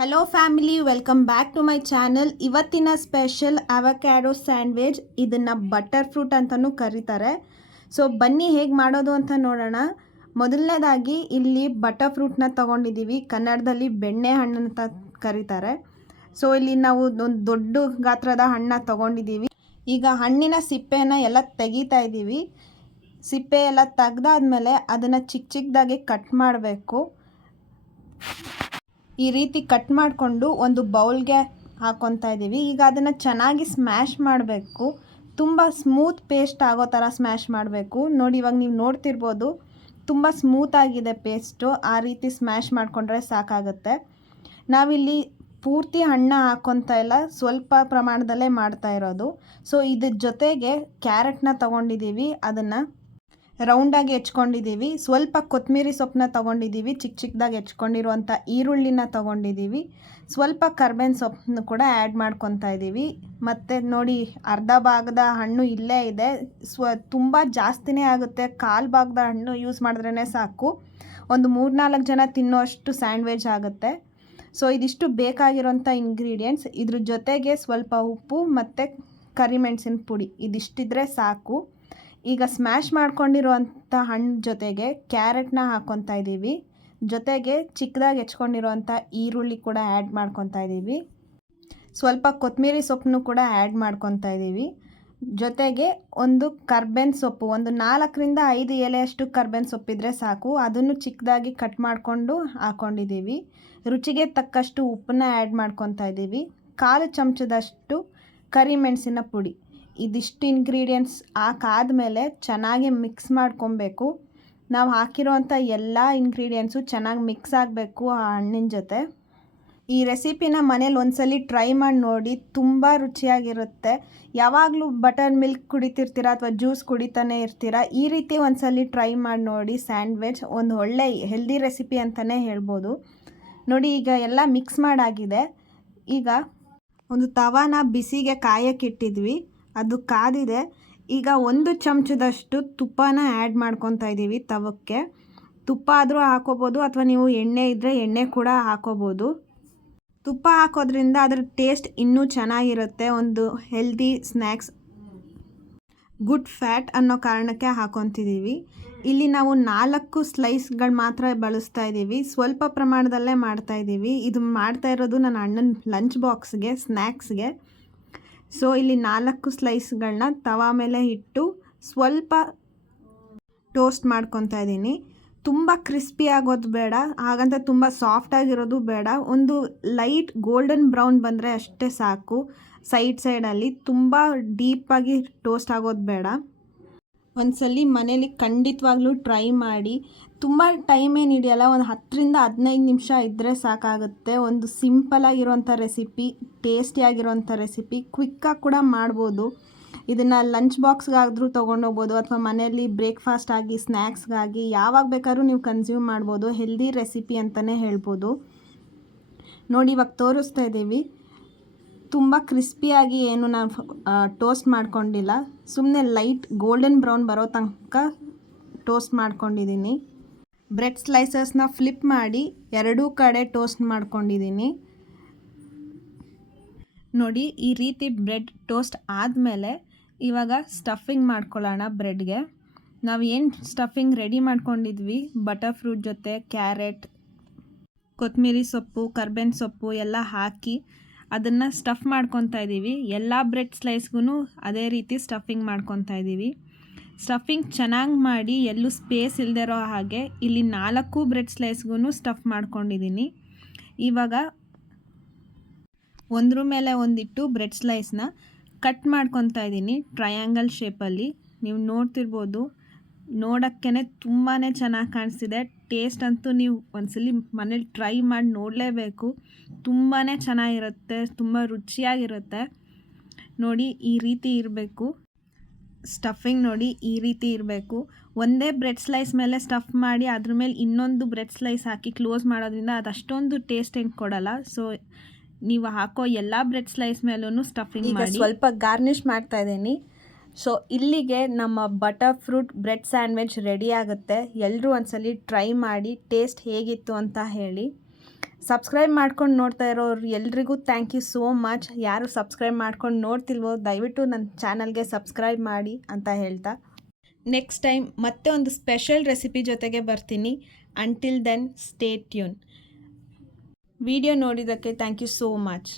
Hello family, welcome back to my channel. ಇವತ್ತಿನ special avocado sandwich. ಇದನ್ನು butter fruit ಅಂತಲೂ ಕರೀತಾರೆ. ಸೊ ಬನ್ನಿ ಹೇಗೆ ಮಾಡೋದು ಅಂತ ನೋಡೋಣ. ಮೊದಲನೇದಾಗಿ ಇಲ್ಲಿ ಬಟರ್ ಫ್ರೂಟ್ನ ತೊಗೊಂಡಿದ್ದೀವಿ. ಕನ್ನಡದಲ್ಲಿ ಬೆಣ್ಣೆ ಹಣ್ಣು ಅಂತ ಕರೀತಾರೆ. ಸೊ ಇಲ್ಲಿ ನಾವು ಒಂದು ದೊಡ್ಡ ಗಾತ್ರದ ಹಣ್ಣನ್ನ ತೊಗೊಂಡಿದ್ದೀವಿ. ಈಗ ಹಣ್ಣಿನ ಸಿಪ್ಪೆನ ಎಲ್ಲ ತೆಗಿತಾ ಇದ್ದೀವಿ. ಸಿಪ್ಪೆ ಎಲ್ಲ ತೆಗ್ದಾದ್ಮೇಲೆ ಅದನ್ನು ಚಿಕ್ಕ ಚಿಕ್ಕದಾಗಿ ಕಟ್ ಮಾಡಬೇಕು. ಈ ರೀತಿ ಕಟ್ ಮಾಡಿಕೊಂಡು ಒಂದು ಬೌಲ್ಗೆ ಹಾಕ್ಕೊತಾ ಇದ್ದೀವಿ. ಈಗ ಅದನ್ನು ಚೆನ್ನಾಗಿ ಸ್ಮ್ಯಾಶ್ ಮಾಡಬೇಕು. ತುಂಬ ಸ್ಮೂತ್ ಪೇಸ್ಟ್ ಆಗೋ ಥರ ಸ್ಮ್ಯಾಶ್ ಮಾಡಬೇಕು. ನೋಡಿ, ಇವಾಗ ನೀವು ನೋಡ್ತಿರ್ಬೋದು, ತುಂಬ ಸ್ಮೂತಾಗಿದೆ ಪೇಸ್ಟು. ಆ ರೀತಿ ಸ್ಮ್ಯಾಶ್ ಮಾಡಿಕೊಂಡ್ರೆ ಸಾಕಾಗುತ್ತೆ. ನಾವಿಲ್ಲಿ ಪೂರ್ತಿ ಹಣ್ಣು ಹಾಕ್ಕೊತಾ ಇಲ್ಲ, ಸ್ವಲ್ಪ ಪ್ರಮಾಣದಲ್ಲೇ ಮಾಡ್ತಾ ಇರೋದು. ಸೊ ಇದ್ರ ಜೊತೆಗೆ ಕ್ಯಾರೆಟ್ನ ತೊಗೊಂಡಿದ್ದೀವಿ, ಅದನ್ನು ರೌಂಡಾಗಿ ಹೆಚ್ಕೊಂಡಿದ್ದೀವಿ. ಸ್ವಲ್ಪ ಕೊತ್ತಂಬರಿ ಸೊಪ್ಪನ್ನ ತೊಗೊಂಡಿದ್ದೀವಿ, ಚಿಕ್ಕ ಚಿಕ್ಕದಾಗಿ ಹೆಚ್ಕೊಂಡಿರುವಂಥ ಈರುಳ್ಳಿನ ತೊಗೊಂಡಿದ್ದೀವಿ. ಸ್ವಲ್ಪ ಕರ್ಬೇವಿನ ಸೊಪ್ಪನ್ನು ಕೂಡ ಆ್ಯಡ್ ಮಾಡ್ಕೊತಾ ಇದ್ದೀವಿ. ಮತ್ತು ನೋಡಿ, ಅರ್ಧ ಭಾಗದ ಹಣ್ಣು ಇಲ್ಲೇ ಇದೆ. ತುಂಬ ಜಾಸ್ತಿನೇ ಆಗುತ್ತೆ. ಕಾಲು ಭಾಗದ ಹಣ್ಣು ಯೂಸ್ ಮಾಡಿದ್ರೇ ಸಾಕು. ಒಂದು 3-4 ಜನ ತಿನ್ನೋಷ್ಟು ಸ್ಯಾಂಡ್ವಿಚ್ ಆಗುತ್ತೆ. ಸೊ ಇದಿಷ್ಟು ಬೇಕಾಗಿರೋಂಥ ಇಂಗ್ರೀಡಿಯೆಂಟ್ಸ್. ಇದ್ರ ಜೊತೆಗೆ ಸ್ವಲ್ಪ ಉಪ್ಪು ಮತ್ತು ಕರಿಮೆಣಸಿನ ಪುಡಿ, ಇದಿಷ್ಟಿದ್ರೆ ಸಾಕು. ಈಗ ಸ್ಮ್ಯಾಶ್ ಮಾಡ್ಕೊಂಡಿರುವಂಥ ಹಣ್ಣು ಜೊತೆಗೆ ಕ್ಯಾರೆಟ್ನ ಹಾಕ್ಕೊತಾ ಇದ್ದೀವಿ. ಜೊತೆಗೆ ಚಿಕ್ಕದಾಗಿ ಹೆಚ್ಕೊಂಡಿರುವಂಥ ಈರುಳ್ಳಿ ಕೂಡ ಆ್ಯಡ್ ಮಾಡ್ಕೊತಾ ಇದ್ದೀವಿ. ಸ್ವಲ್ಪ ಕೊತ್ತಂಬರಿ ಸೊಪ್ಪನ್ನು ಕೂಡ ಆ್ಯಡ್ ಮಾಡ್ಕೊತಾ ಇದ್ದೀವಿ. ಜೊತೆಗೆ ಒಂದು ಕರ್ಬೇವಿನ ಸೊಪ್ಪು, ಒಂದು 4-5 ಎಲೆಯಷ್ಟು ಕರ್ಬೇವಿನ ಸೊಪ್ಪಿದ್ರೆ ಸಾಕು. ಅದನ್ನು ಚಿಕ್ಕದಾಗಿ ಕಟ್ ಮಾಡಿಕೊಂಡು ಹಾಕ್ಕೊಂಡಿದ್ದೀವಿ. ರುಚಿಗೆ ತಕ್ಕಷ್ಟು ಉಪ್ಪನ್ನ ಆ್ಯಡ್ ಮಾಡ್ಕೊತಾ ಇದ್ದೀವಿ. 1/4 ಚಮಚದಷ್ಟು ಕರಿಮೆಣಸಿನ ಪುಡಿ. ಇದಿಷ್ಟು ಇಂಗ್ರೀಡಿಯೆಂಟ್ಸ್ ಹಾಕಾದ್ಮೇಲೆ ಚೆನ್ನಾಗಿ ಮಿಕ್ಸ್ ಮಾಡ್ಕೊಬೇಕು. ನಾವು ಹಾಕಿರೋವಂಥ ಎಲ್ಲ ಇಂಗ್ರೀಡಿಯೆಂಟ್ಸು ಚೆನ್ನಾಗಿ ಮಿಕ್ಸ್ ಆಗಬೇಕು ಆ ಹಣ್ಣಿನ ಜೊತೆ. ಈ ರೆಸಿಪಿನ ಮನೇಲಿ ಒಂದ್ಸಲಿ ಟ್ರೈ ಮಾಡಿ ನೋಡಿ, ತುಂಬ ರುಚಿಯಾಗಿರುತ್ತೆ. ಯಾವಾಗಲೂ ಬಟರ್ ಮಿಲ್ಕ್ ಕುಡಿತಿರ್ತೀರ ಅಥವಾ ಜ್ಯೂಸ್ ಕುಡಿತಾನೆ ಇರ್ತೀರ, ಈ ರೀತಿ ಒಂದ್ಸಲಿ ಟ್ರೈ ಮಾಡಿ ನೋಡಿ. ಸ್ಯಾಂಡ್ವಿಚ್ ಒಂದು ಒಳ್ಳೆ ಹೆಲ್ದಿ ರೆಸಿಪಿ ಅಂತಲೇ ಹೇಳ್ಬೋದು. ನೋಡಿ, ಈಗ ಎಲ್ಲ ಮಿಕ್ಸ್ ಮಾಡಾಗಿದೆ. ಈಗ ಒಂದು ತವಾನ ಬಿಸಿಗೆ ಕಾಯಕ್ಕಿಟ್ಟಿದ್ವಿ, ಅದು ಕಾದಿದೆ. ಈಗ 1 ಚಮಚದಷ್ಟು ತುಪ್ಪನ ಆ್ಯಡ್ ಮಾಡ್ಕೊತಾ ಇದ್ದೀವಿ ತವಕ್ಕೆ. ತುಪ್ಪ ಆದರೂ ಹಾಕೋಬೋದು, ಅಥವಾ ನೀವು ಎಣ್ಣೆ ಇದ್ದರೆ ಎಣ್ಣೆ ಕೂಡ ಹಾಕೋಬೋದು. ತುಪ್ಪ ಹಾಕೋದ್ರಿಂದ ಅದರ ಟೇಸ್ಟ್ ಇನ್ನೂ ಚೆನ್ನಾಗಿರುತ್ತೆ. ಒಂದು ಹೆಲ್ದಿ ಸ್ನ್ಯಾಕ್ಸ್, ಗುಡ್ ಫ್ಯಾಟ್ ಅನ್ನೋ ಕಾರಣಕ್ಕೆ ಹಾಕೊತಿದ್ದೀವಿ. ಇಲ್ಲಿ ನಾವು 4 ಸ್ಲೈಸ್ಗಳು ಮಾತ್ರ ಬಳಸ್ತಾ ಇದ್ದೀವಿ. ಸ್ವಲ್ಪ ಪ್ರಮಾಣದಲ್ಲೇ ಮಾಡ್ತಾಯಿದ್ದೀವಿ. ಇದು ಮಾಡ್ತಾ ಇರೋದು ನನ್ನ ಅಣ್ಣನ ಲಂಚ್ ಬಾಕ್ಸ್ಗೆ, ಸ್ನ್ಯಾಕ್ಸ್ಗೆ. ಸೊ ಇಲ್ಲಿ 4 ಸ್ಲೈಸ್ಗಳನ್ನ ತವಾ ಮೇಲೆ ಇಟ್ಟು ಸ್ವಲ್ಪ ಟೋಸ್ಟ್ ಮಾಡ್ಕೊತಾ ಇದ್ದೀನಿ. ತುಂಬ ಕ್ರಿಸ್ಪಿ ಆಗೋದು ಬೇಡ, ಹಾಗಂತ ತುಂಬ ಸಾಫ್ಟಾಗಿರೋದು ಬೇಡ. ಒಂದು ಲೈಟ್ ಗೋಲ್ಡನ್ ಬ್ರೌನ್ ಬಂದರೆ ಅಷ್ಟೇ ಸಾಕು. ಸೈಡಲ್ಲಿ ತುಂಬ ಡೀಪಾಗಿ ಟೋಸ್ಟ್ ಆಗೋದು ಬೇಡ. ಒಂದ್ಸಲಿ ಮನೇಲಿ ಖಂಡಿತವಾಗ್ಲೂ ಟ್ರೈ ಮಾಡಿ. ತುಂಬ ಟೈಮ್ ಏನು ಹಿಡಿಯಲ್ಲ, ಒಂದು 10-15 ನಿಮಿಷ ಇದ್ದರೆ ಸಾಕಾಗುತ್ತೆ. ಒಂದು ಸಿಂಪಲಾಗಿರೋಂಥ ರೆಸಿಪಿ, ಟೇಸ್ಟಿಯಾಗಿರೋಂಥ ರೆಸಿಪಿ, ಕ್ವಿಕ್ಕಾಗಿ ಕೂಡ ಮಾಡ್ಬೋದು. ಇದನ್ನು ಲಂಚ್ ಬಾಕ್ಸ್ಗಾದ್ರೂ ತೊಗೊಂಡೋಗ್ಬೋದು, ಅಥವಾ ಮನೆಯಲ್ಲಿ ಬ್ರೇಕ್ಫಾಸ್ಟ್ ಆಗಿ, ಸ್ನ್ಯಾಕ್ಸ್ಗಾಗಿ ಯಾವಾಗ ಬೇಕಾದ್ರೂ ನೀವು ಕನ್ಸ್ಯೂಮ್ ಮಾಡ್ಬೋದು. ಹೆಲ್ದಿ ರೆಸಿಪಿ ಅಂತಲೇ ಹೇಳ್ಬೋದು. ನೋಡಿ, ಇವಾಗ ತೋರಿಸ್ತಾ ಇದ್ದೀವಿ. ತುಂಬ ಕ್ರಿಸ್ಪಿಯಾಗಿ ಏನು ನಾನು ಟೋಸ್ಟ್ ಮಾಡ್ಕೊಂಡಿಲ್ಲ, ಸುಮ್ಮನೆ ಲೈಟ್ ಗೋಲ್ಡನ್ ಬ್ರೌನ್ ಬರೋ ತನಕ ಟೋಸ್ಟ್ ಮಾಡ್ಕೊಂಡಿದ್ದೀನಿ. ಬ್ರೆಡ್ ಸ್ಲೈಸಸ್ನ ಫ್ಲಿಪ್ ಮಾಡಿ ಎರಡೂ ಕಡೆ ಟೋಸ್ಟ್ ಮಾಡ್ಕೊಂಡಿದ್ದೀನಿ. ನೋಡಿ, ಈ ರೀತಿ ಬ್ರೆಡ್ ಟೋಸ್ಟ್ ಆದಮೇಲೆ ಇವಾಗ ಸ್ಟಫಿಂಗ್ ಮಾಡ್ಕೊಳ್ಳೋಣ ಬ್ರೆಡ್ಗೆ. ನಾವು ಏನು ಸ್ಟಫಿಂಗ್ ರೆಡಿ ಮಾಡ್ಕೊಂಡಿದ್ವಿ, ಬಟರ್ ಫ್ರೂಟ್ ಜೊತೆ ಕ್ಯಾರೆಟ್, ಕೊತ್ತಂಬರಿ ಸೊಪ್ಪು, ಕರ್ಬೇವಿನ ಸೊಪ್ಪು ಎಲ್ಲ ಹಾಕಿ ಅದನ್ನು ಸ್ಟಫ್ ಮಾಡ್ಕೊತಾ ಇದ್ದೀವಿ. ಎಲ್ಲ ಬ್ರೆಡ್ ಸ್ಲೈಸ್ಗೂ ಅದೇ ರೀತಿ ಸ್ಟಫಿಂಗ್ ಮಾಡ್ಕೊತಾ ಇದ್ದೀವಿ. ಸ್ಟಫಿಂಗ್ ಚೆನ್ನಾಗಿ ಮಾಡಿ, ಎಲ್ಲೂ ಸ್ಪೇಸ್ ಇಲ್ಲದೆ ಇರೋ ಹಾಗೆ ಇಲ್ಲಿ 4 ಬ್ರೆಡ್ ಸ್ಲೈಸ್ಗೂ ಸ್ಟಫ್ ಮಾಡ್ಕೊಂಡಿದ್ದೀನಿ. ಇವಾಗ ಒಂದ್ರ ಮೇಲೆ ಒಂದಿಟ್ಟು ಬ್ರೆಡ್ ಸ್ಲೈಸ್ನ ಕಟ್ ಮಾಡ್ಕೊತಾ ಇದ್ದೀನಿ ಟ್ರಯಾಂಗಲ್ ಶೇಪಲ್ಲಿ. ನೀವು ನೋಡ್ತಿರ್ಬೋದು, ನೋಡೋಕ್ಕೇ ತುಂಬಾ ಚೆನ್ನಾಗಿ ಕಾಣಿಸ್ತಿದೆ. ಟೇಸ್ಟ್ ಅಂತೂ ನೀವು ಒಂದ್ಸಲಿ ಮನೇಲಿ ಟ್ರೈ ಮಾಡಿ ನೋಡಲೇಬೇಕು. ತುಂಬಾ ಚೆನ್ನಾಗಿರುತ್ತೆ, ತುಂಬ ರುಚಿಯಾಗಿರುತ್ತೆ. ನೋಡಿ, ಈ ರೀತಿ ಇರಬೇಕು ಸ್ಟಫಿಂಗ್. ನೋಡಿ, ಈ ರೀತಿ ಇರಬೇಕು. ಒಂದೇ ಬ್ರೆಡ್ ಸ್ಲೈಸ್ ಮೇಲೆ ಸ್ಟಫ್ ಮಾಡಿ ಅದ್ರ ಮೇಲೆ ಇನ್ನೊಂದು ಬ್ರೆಡ್ ಸ್ಲೈಸ್ ಹಾಕಿ ಕ್ಲೋಸ್ ಮಾಡೋದ್ರಿಂದ ಅದು ಅಷ್ಟೊಂದು ಟೇಸ್ಟ್ ಏನು ಕೊಡೋಲ್ಲ. ಸೊ ನೀವು ಹಾಕೋ ಎಲ್ಲ ಬ್ರೆಡ್ ಸ್ಲೈಸ್ ಮೇಲೂ ಸ್ಟಫಿಂಗ್ ಮಾಡಿ. ಸ್ವಲ್ಪ ಗಾರ್ನಿಷ್ ಮಾಡ್ತಾ ಇದ್ದೀನಿ. ಸೊ ಇಲ್ಲಿಗೆ ನಮ್ಮ butter fruit bread sandwich ready ಆಗುತ್ತೆ. ಎಲ್ಲರೂ ಒಂದ್ಸಲಿ ಟ್ರೈ ಮಾಡಿ ಟೇಸ್ಟ್ ಹೇಗಿತ್ತು ಅಂತ ಹೇಳಿ. ಸಬ್ಸ್ಕ್ರೈಬ್ ಮಾಡ್ಕೊಂಡು ನೋಡ್ತಾ ಇರೋರು ಎಲ್ರಿಗೂ ಥ್ಯಾಂಕ್ ಯು ಸೋ ಮಚ್. ಯಾರು ಸಬ್ಸ್ಕ್ರೈಬ್ ಮಾಡ್ಕೊಂಡು ನೋಡ್ತಿಲ್ವೋ ದಯವಿಟ್ಟು ನನ್ನ ಚಾನಲ್ಗೆ ಸಬ್ಸ್ಕ್ರೈಬ್ ಮಾಡಿ ಅಂತ ಹೇಳ್ತಾ, ನೆಕ್ಸ್ಟ್ ಟೈಮ್ ಮತ್ತೆ ಒಂದು ಸ್ಪೆಷಲ್ ರೆಸಿಪಿ ಜೊತೆಗೆ ಬರ್ತೀನಿ. Until then stay tune. Video ನೋಡಿದ್ದಕ್ಕೆ ಥ್ಯಾಂಕ್ ಯು ಸೋ ಮಚ್.